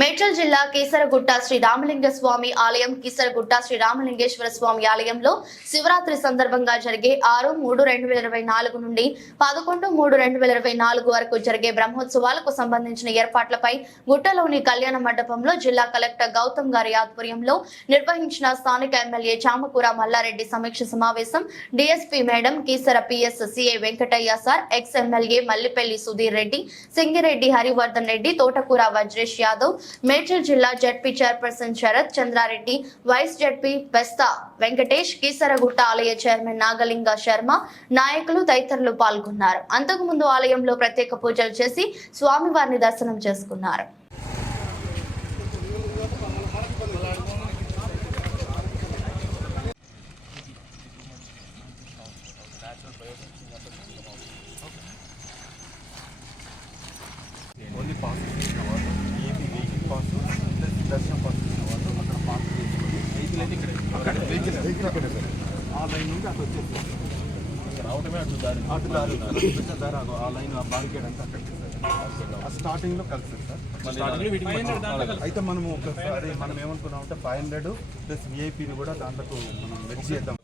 మేడ్చల్ జిల్లా కీసరగుట్ట శ్రీ రామలింగ స్వామి ఆలయం కీసరగుట్ట శ్రీ రామలింగేశ్వర స్వామి ఆలయంలో శివరాత్రి సందర్భంగా జరిగే 6/3/2024 నుండి 11/3/2024 వరకు జరిగే బ్రహ్మోత్సవాలకు సంబంధించిన ఏర్పాట్లపై గుట్టలోని కళ్యాణ మండపంలో జిల్లా కలెక్టర్ గౌతమ్ గారి ఆధ్వర్యంలో నిర్వహించిన స్థానిక ఎమ్మెల్యే చామకూర మల్లారెడ్డి సమీక్ష సమావేశం DSP madam Keesara PS CI Venkataiah sir ex MLA Mallipalli Sudheer Reddy Singireddy Harivardhan Reddy Thotakura Vajresh Yadav Medchal జిల్లా ZP chairperson Sharath Chandrareddy vice ZP Bestha Venkatesh Keesaragutta ఆలయ చైర్మన్ నాగలింగ శర్మ నాయకులు తదితరులు పాల్గొన్నారు. అంతకుముందు ఆలయంలో ప్రత్యేక పూజలు చేసి స్వామివారిని దర్శనం చేసుకున్నారు. దర్శనం పంపించిన వాళ్ళు అక్కడ పార్క్ చేసుకొని వెహికల్ ఆ లైన్ నుండి అక్కడ వచ్చేస్తారు. రావడమే అటు దారి పెద్ద దారి ఆ లైన్ ఆ బార్గేడ్ అంతా అక్కడికి ఆ స్టార్టింగ్లో కలుస్తుంది సార్. అయితే మనము ఒకసారి మనం ఏమనుకున్నామంటే 500 ప్లస్ విఐపీని కూడా దాంట్లో మనం మెర్జ్ చేద్దాం.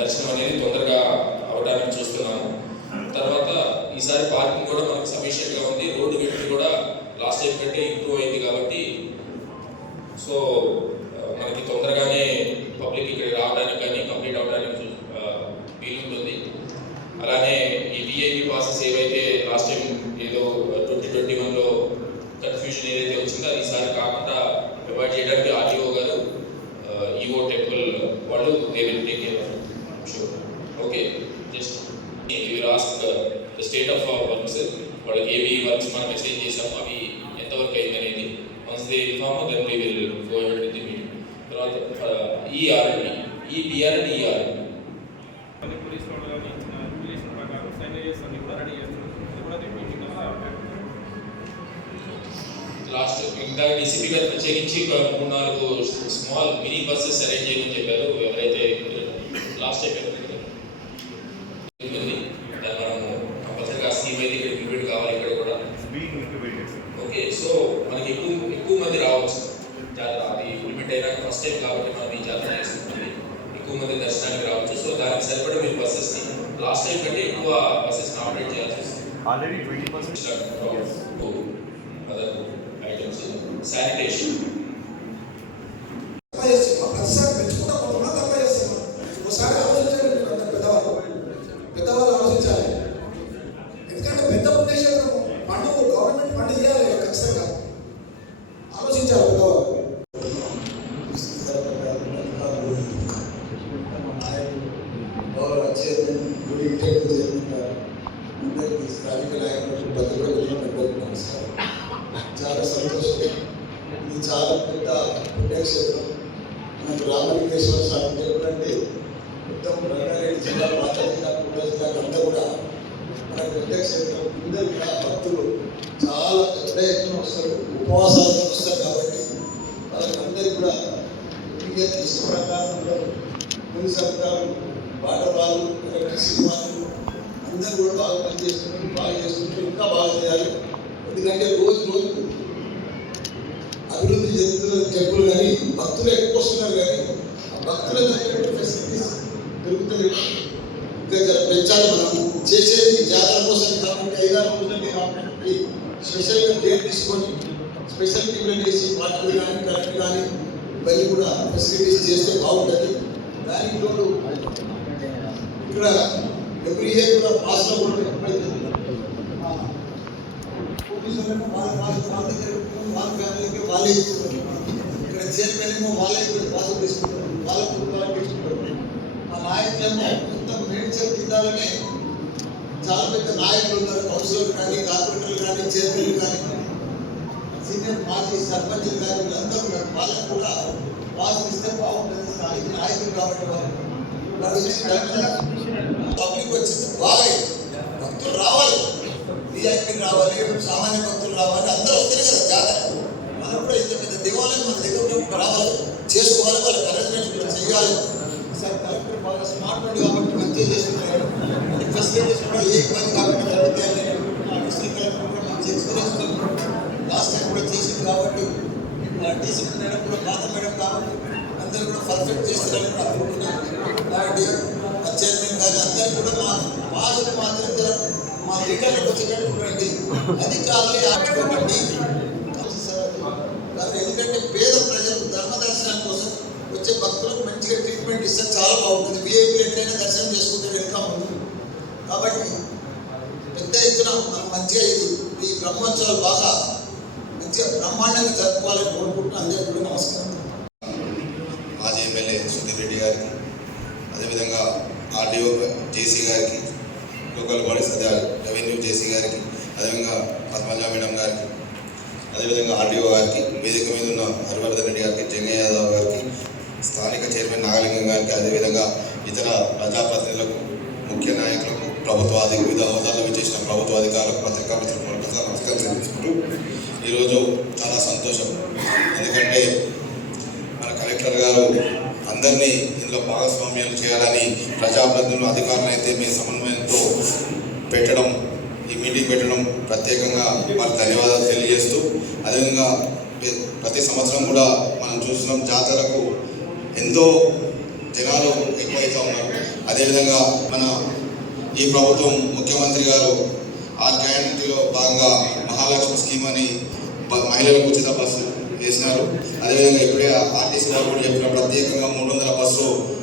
దర్శనం అనేది తొందరగా అవడానికి చూస్తున్నాము. తర్వాత ఈసారి పార్కింగ్ కూడా మనకు సఫిషియెంట్గా ఉంది. రోడ్డు వెయిట్ కూడా లాస్ట్ టైం కంటే ఇంప్రూవ్ అయింది కాబట్టి సో మనకి తొందరగానే పబ్లిక్ ఇక్కడ రావడానికి కానీ కంప్లీట్ అవ్వడానికి వీలుంటుంది. అలానే ఈ విఐపి పాసెస్ ఏవైతే లాస్ట్ టైం ఏదో 2021లో కన్ఫ్యూజన్ ఏదైతే వచ్చిందో ఈసారి కాకుండా అవాయిడ్ చేయడానికి ఆర్టీఓ గారు ఈఓ టెంపుల్ వాళ్ళు they will take care of it. Sure. Okay, just you will ask the state of our works. వాళ్ళకి ఏవి వర్క్స్ మనం మెసేజ్ చేసాము అవి ఎంతవరకు అయింది అనేది once they inform then we will go ahead with the meeting. తర్వాత ERMD EBR and ER last ఇంకా డీసీపీ గారు ప్రత్యేకించి 3-4 స్మాల్ మినీ బస్సెస్ అరేంజ్ చేయమని చెప్పారు. ఎవరైతే లాస్ట్ టైం ఉంటుంది దాన్ని మనము కంపల్సరీగా స్కీమ్ అయితే ఇక్కడ ఇంప్లిమెంట్ కావాలి. ఇక్కడ కూడా ఓకే, సో మనకి ఎక్కువ మంది రావచ్చు జాతర. అది ఇంప్లిమెంట్ అయినాక ఫస్ట్ టైం కాబట్టి మనం ఈ జాతర చేసుకుంటుంది ఎక్కువ మంది దర్శనానికి రావచ్చు. సో దానికి సరిపడే మీరు బస్సెస్ని లాస్ట్ టైం కంటే ఎక్కువ బస్సెస్ని ఆపరేట్ చేయాల్సి వస్తుంది. ఆల్రెడీ 20% అదర్ ఐటమ్స్ శానిటేషన్ పెద్దవాళ్ళు ఆలోచించాలి. ఎందుకంటే పెద్ద పుణ్యక్షేత్రం పండుగ గవర్నమెంట్ పండుగ ఇవ్వాలి ఖచ్చితంగా ఆలోచించాలి పెద్దవాళ్ళు. స్థానిక నాయకులకు చాలా సంతోషం. ఇది చాలా పెద్ద పుణ్యక్షేత్రం. మనకు రామలింగేశ్వర స్వామి ఎప్పుడంటే మొత్తం రంగారెడ్డి జిల్లా, పాత జిల్లా, కూడా జిల్లాకు అంతా కూడా మన పుణ్యక్షేత్రం. అందరూ కూడా భక్తులు చాలా పెద్ద ఎత్తున వస్తారు, ఉపవాసాలతో వస్తారు. కాబట్టి వాళ్ళందరికీ కూడా ఇష్ట ప్రకారం పోలీస్ అధికారులు, వాటర్ వాళ్ళు, ఎలక్ట్రిసిటీ వాళ్ళు అందరూ కూడా బాగా పనిచేస్తున్నారు, బాగా చేస్తుంటారు. ఇంకా బాగా చేయాలి. ఎందుకంటే రోజు రోజుకు అభివృద్ధి చెందుతున్న టెంపుల్ కానీ భక్తులు ఎక్కువ వస్తున్నారు. కానీ ఆ భక్తుల దగ్గర ఫెసిలిటీస్ దొరుకుతలేవు. ఇంకా పెంచాలి. మనం చేసేది జాతర కోసం కాబట్టి 5-6 రోజులకి కాబట్టి స్పెషల్గా డేట్ తీసుకొని స్పెషల్ టీంలు చేసి వాటర్ కానీ కరెంట్ కానీ ఇవన్నీ కూడా ఫెసిలిటీస్ చేస్తే బాగుంటుంది. దానికి తోడు ఇక్కడ ఎవ్రీ ఇయర్ కూడా పాస్లో కూడా ఎప్పుడైతే వాళ్ళ ఫ్యామిలీకి వాళ్ళే ఇస్తున్నారు. ఇక్కడ చైర్మన్ వాళ్ళే పాస్ తీసుకుంటారు, వాళ్ళ కుటుంబాలకు తీసుకుంటారు. ఆ నాయకులేమో మొత్తం మేడ్చల్ జిల్లాలోనే చాలా పెద్ద నాయకులు ఉన్నారు. కౌన్సిలర్లు కానీ, కార్పొరేటర్లు కానీ, చైర్మన్లు కానీ, సీనియర్ మాజీ సర్పంచ్లు కానీ వీళ్ళందరూ ఉన్నారు. వాళ్ళకు కూడా పాస్ ఇస్తే బాగుంటుంది. స్థానిక నాయకులు కాబట్టి పబ్లిక్ వచ్చింది బాగా భక్తులు రావాలి, విఐపీ రావాలి, సామాన్య భక్తులు రావాలి. అందరూ వస్తేనే కదా జాతర. మనం కూడా ఇంత పెద్ద దేవాలయం మన దగ్గర రావాలి, చేసుకోవాలి, వాళ్ళకి అరేంజ్మెంట్స్ కూడా చేయాలి. సార్ కలెక్టర్ బాగా స్మార్ట్ ఉంది కాబట్టి మంచిగా చేస్తున్నారు. ఫెసిలిటీస్ కూడా ఏ ఇబ్బంది కాకుండా జరుగుతాయని డిస్ట్రిక్ట్ కలెక్టర్ కూడా మంచి ఎక్స్పీరియన్స్ లాస్ట్ టైం కూడా చేసింది. కాబట్టి డీసీపీ మేడం కూడా పాత మేడం కాబట్టి అందరూ కూడా పర్ఫెక్ట్ చేస్తారని కూడా అనుకుంటున్నాను. కాబట్టి చైర్మన్ గారు అందరూ కూడా మా భాషను మాత్రం మా లీడర్లకు వచ్చేటటువంటి అధికారులు ఆడుకోకండి. ఎందుకంటే పేద ప్రజలు ధర్మ దర్శనం కోసం వచ్చే భక్తులకు మంచిగా ట్రీట్మెంట్ ఇస్తే చాలా బాగుంటుంది. విఐపీ ఎట్లయినా దర్శనం చేసుకుంటే వెళ్తా ఉంది. కాబట్టి పెద్ద ఎత్తున మనం మంచిగా ఈ బ్రహ్మోత్సవాలు బాగా మంచిగా బ్రహ్మాండంగా జరుపుకోవాలని కోరుకుంటున్నాను. అందరికీ కూడా నమస్కారం. మాజీ ఎమ్మెల్యే సుధీర్ రెడ్డి గారికి, అదేవిధంగా ఆర్డీఓ జేసీ గారికి, లోకల్ బాడీస్ రెవెన్యూ జేసీ గారికి, అదేవిధంగా పద్మజ మేడం గారికి, అదేవిధంగా ఆర్డీఓ గారికి, వేదిక మీద ఉన్న హరివర్ధన్ రెడ్డి గారికి, జంగయ్య యాదవ్ గారికి, స్థానిక చైర్మన్ నాగలింగం గారికి, అదేవిధంగా ఇతర ప్రజాప్రతినిధులకు, ముఖ్య నాయకులకు, వివిధ హోదాల్లో విచ్చేసిన ప్రభుత్వ అధికారులకు, పత్రికా మిత్రులకు నమస్కారం తెలుసుకుంటూ ఈరోజు చాలా సంతోషం. ఎందుకంటే మన కలెక్టర్ గారు అందరినీ ఇందులో భాగస్వామ్యం చేయాలని ప్రజాప్రతినిధులు, అధికారులు అయితే మీ సమన్వయంతో పెట్టడం, ఈ మీటింగ్ పెట్టడం ప్రత్యేకంగా వారికి ధన్యవాదాలు తెలియజేస్తూ, అదేవిధంగా ప్రతి సంవత్సరం కూడా మనం చూస్తున్నాం జాతరకు ఎంతో జనాలు ఎక్కువైతే ఉన్నారు. అదేవిధంగా మన ఈ ప్రభుత్వం ముఖ్యమంత్రి గారు ఆ గ్యారంటీలో భాగంగా మహాలక్ష్మి స్కీమ్ అని మహిళలకు ఉచిత బస్సు వేసినారు. అదేవిధంగా ఇప్పుడే ఆర్టీసీ వారు కూడా చెప్పిన ప్రత్యేకంగా 300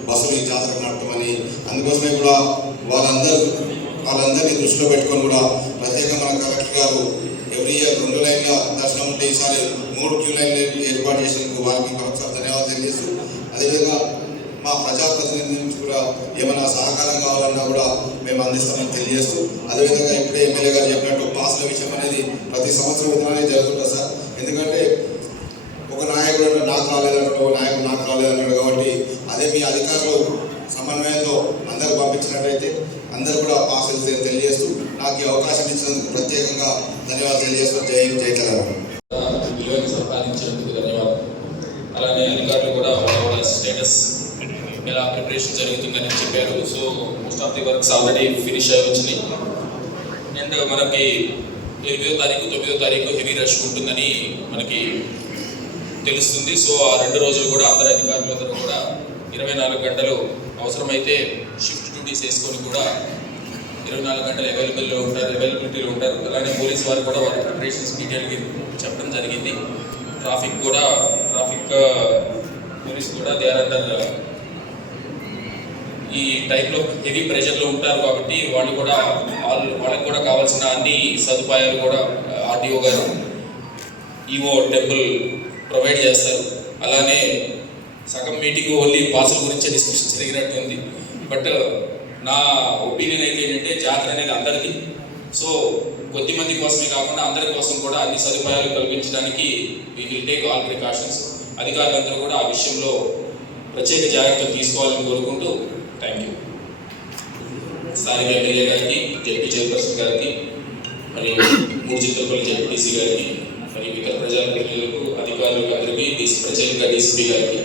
బస్సులు ఈ జాతరకు నడపమని, అందుకోసమే కూడా వాళ్ళందరినీ దృష్టిలో పెట్టుకొని కూడా ప్రత్యేకంగా మన కలెక్టర్ గారు ఎవ్రీ ఇయర్ 2 లైన్ల దర్శనం ఉంటే ఈసారి 3 క్యూ లైన్లు ఏర్పాటు చేసినందుకు వారికి మరొకసారి ధన్యవాదాలు తెలియజేస్తూ, అదేవిధంగా మా ప్రజాప్రతినిధి నుంచి కూడా ఏమైనా సహకారం కావాలన్నా కూడా మేము అందిస్తామని తెలియజేస్తూ, అదేవిధంగా ఇప్పుడే ఎమ్మెల్యే గారు చెప్పినట్టు పాసుల విషయం అనేది ప్రతి సంవత్సరం విధానాన్ని జరుగుతుంది సార్. ఎందుకంటే ఒక నాయకుడు నాకు రాలేదన్నాడు, ఒక నాయకుడు నాకు రాలేదన్నాడు. కాబట్టి అదే మీ అధికారులు సమన్వయంతో అందరూ పంపించినట్టయితే అందరూ కూడా పాసులు తెలియజేస్తూ నాకు ఈ అవకాశం ఇచ్చినందుకు ప్రత్యేకంగా ధన్యవాదాలు తెలియజేస్తూ జై హింద్, జై తెలంగాణ. విలువని సంపాదించినందుకు ధన్యవాదాలు. అలానే అధికారులు కూడా వాళ్ళ స్టేటస్ ఎలా ప్రిపరేషన్ జరుగుతుందని చెప్పారు. So most of the works already finish అయ్యి వచ్చినాయి. అండ్ మనకి 8వ తారీఖు 9వ తారీఖు హెవీ రష్ ఉంటుందని మనకి తెలుస్తుంది. సో ఆ 2 రోజులు కూడా అందరు అధికారులందరూ కూడా 24 గంటలు అవసరమైతే షిఫ్ట్ డ్యూటీస్ వేసుకొని కూడా 24 గంటలు అవైలబిలిటీలో ఉంటారు. అలానే పోలీస్ వారు కూడా వారి ప్రిపరేషన్స్ డీటెయిల్గా చెప్పడం జరిగింది. ట్రాఫిక్ పోలీస్ కూడా దే ఆర్ అండర్ ఈ టైప్లో హెవీ ప్రెషర్లో ఉంటారు. కాబట్టి వాళ్ళకి కూడా కావాల్సిన అన్ని సదుపాయాలు కూడా ఆర్డీఓ గారు, ఈఓ టెంపుల్ ప్రొవైడ్ చేస్తారు. అలానే సగం మీటింగ్ ఓన్లీ పాసుల గురించి డిస్కషన్ జరిగినట్టు ఉంది. బట్ నా ఒపీనియన్ అయితే ఏంటంటే జాతర అనేది అందరికీ. సో కొద్ది మంది కోసమే కాకుండా అందరి కోసం కూడా అన్ని సదుపాయాలు కల్పించడానికి we will take all precautions. అధికారులందరూ కూడా ఆ విషయంలో ప్రత్యేక జాగ్రత్తలు తీసుకోవాలని కోరుకుంటూ థ్యాంక్ యూ. స్థానిక ఎమ్మెల్యే గారికి, జెడ్పీ చైర్పర్సన్ గారికి, మరియు 3 చింతలపల్లి జెడ్పీటీసీ గారికి, మరియు ఇతర ప్రజాప్రతినిధులకు, అధికారులకు అందరికీ, ప్రత్యేకంగా డీసీపీ గారికి